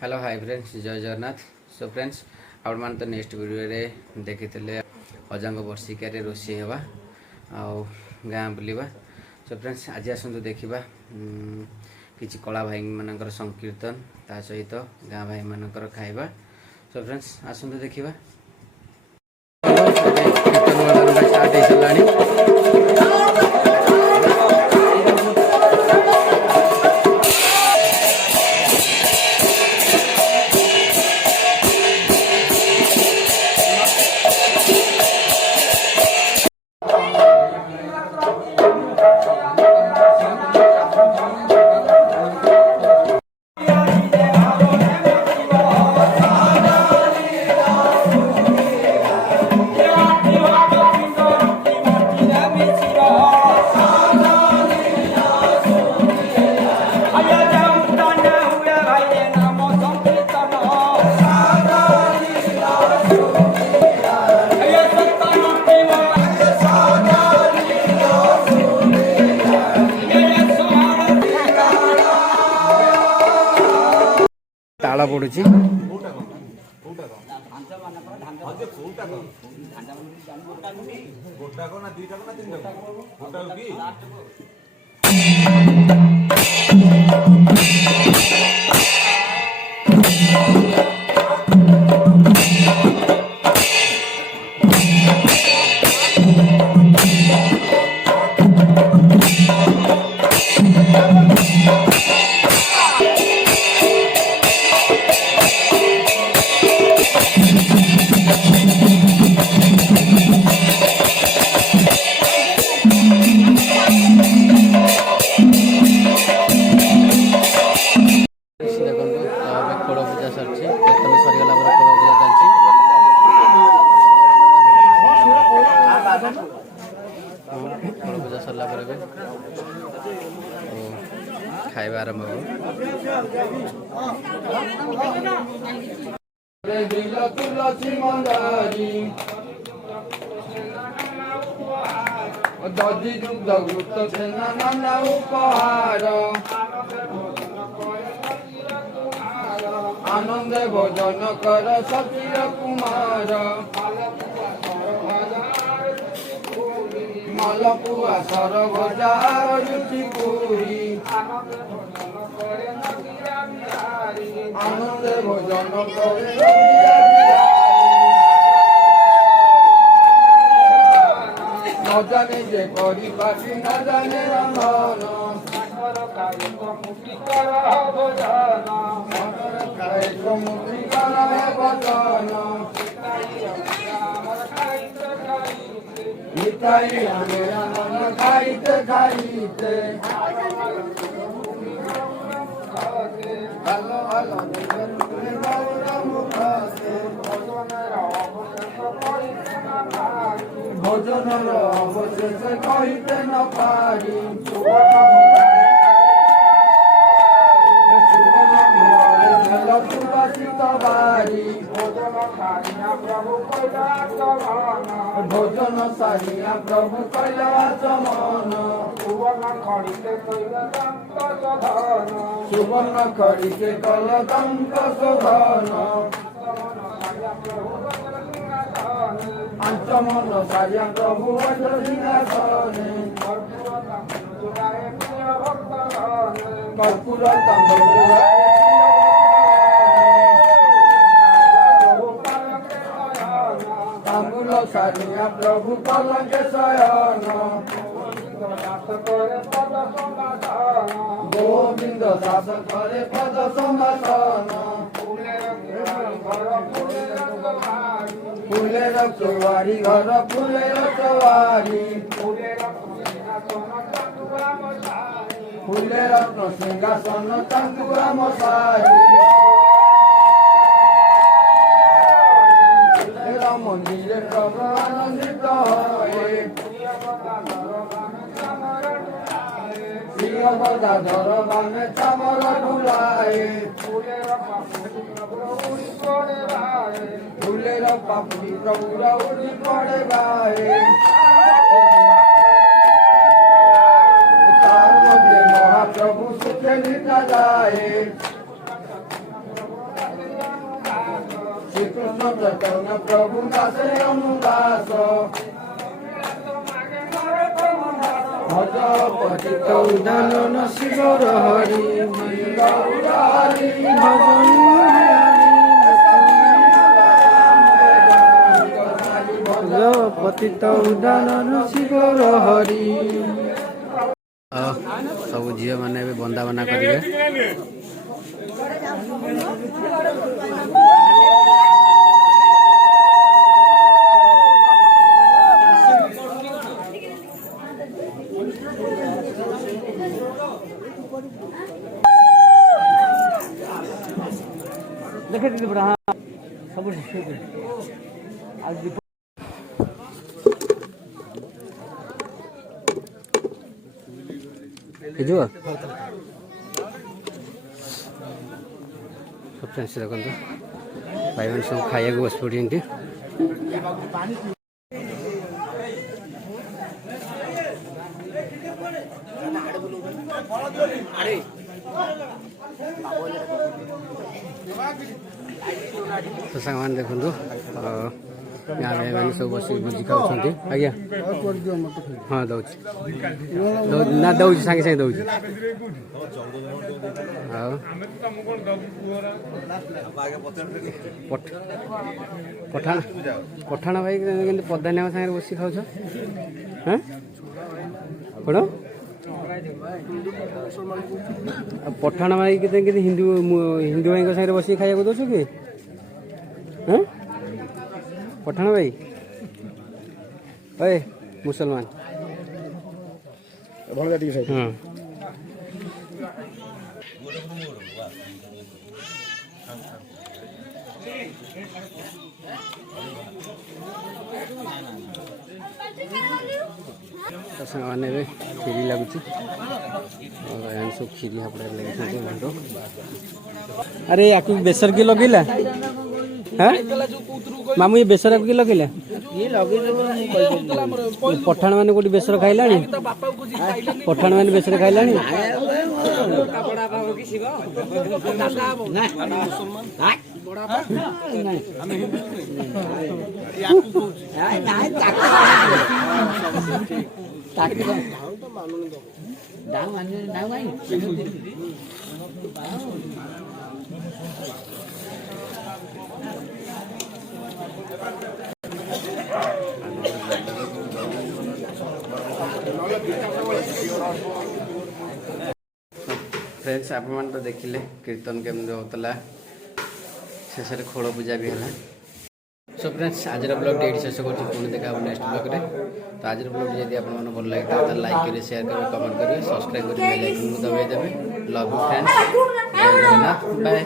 Hello hi friends जय Jagannath. So friends आपण मान तो नेक्स्ट वीडियो रे देखी अजांग वर्षिका रोषे हवा गाँ बुलवा। सो फ्रेंड्स आज आसतु देखा किसी कला भाई मानकर संकीर्तन ता सहित गाँ भाई मानकर खाଇବା। सो फ्रेंड्स आसतु देखा कीर्तन स्टार्ट हो सारा। ताला पड़ू खोल पूजा सरची कीर्तन सरीगला खोल पूजा चलती खोल पूजा सरला खाଇବା आरंभ आनंद भोजन कर सतीर कुमार मलपुआ सर भजा रुचि पूरी आनंद भोजन करे न जाने जे करी पासी न जाने रंधन मुक्ति मिठाई मेरा मन खाइते खाइते हलो हलो भोजन अवशेष कहते न पारी सुभाषित बारी भोजन सारिया प्रभु कैलास मन सुवर्ण खड़िके कलदंक शोधन अंचमन सारिया प्रभु सिंहासने कर्पूर तांबूल सारिया प्रभु पलंग शयन गोविंद दास करे पद संभाषण फूलेर चौवारी घर फूलेर चौवारी फूलेर रत्न सिंहासन चांदुआ मशारी मंदिर प्रभु आनंदित धर बामे चामर ढुलाए फूलेर पापड़ी प्रभुरा उड़ी पड़े गाए तार मध्य महाप्रभु सुखे निता जाए प्रभु दास अनुदास भज पतित उदानन शिव हरि पतित उदानन शिव हरि सब झील मैंने बंदावना करेंगे देखे दीदी बड़ा हाँ सब आज जो सब फ्रेंड्स देखो भाई मैंने सब खाया बस पड़ी तो सांग मैंने देखो यहाँ मैंने सब बस भोजी खाऊँ आज्ञा हाँ दौर ना दौर सागे सागे दौर पठाण पठाण भाई प्रधान सागे बस खाऊ हाँ कौन पठाण भाई के हिंदू हिंदू भाई सागे बस खाया दौर कि हाँ पठाण भाई ओए मुसलमान हाँ मैंने खीरी लगुच सब खीरी हाँ लगे घंटो अरे या बेसर के लगेला हाँ मामू ये बेसर के लगेला पठाण मैंने गोटे बेसर खाइला पठाण मैंने बेसर खाइला फ्रेंड्स आप तो देखिले कीर्तन केमती होता शेष खोल पूजा भी है सो फ्रेंड्स आज ब्लॉग ये शेष कर देखा नेक्स्ट ब्लॉग में तो आज ब्लॉग जब आप भल लगे तो लाइक करेंगे शेयर करेंगे कमेंट करेंगे सब्सक्राइब करेंगे दबाई देवे लव यू फ्रेंड्स जय जगन्नाथ बाय।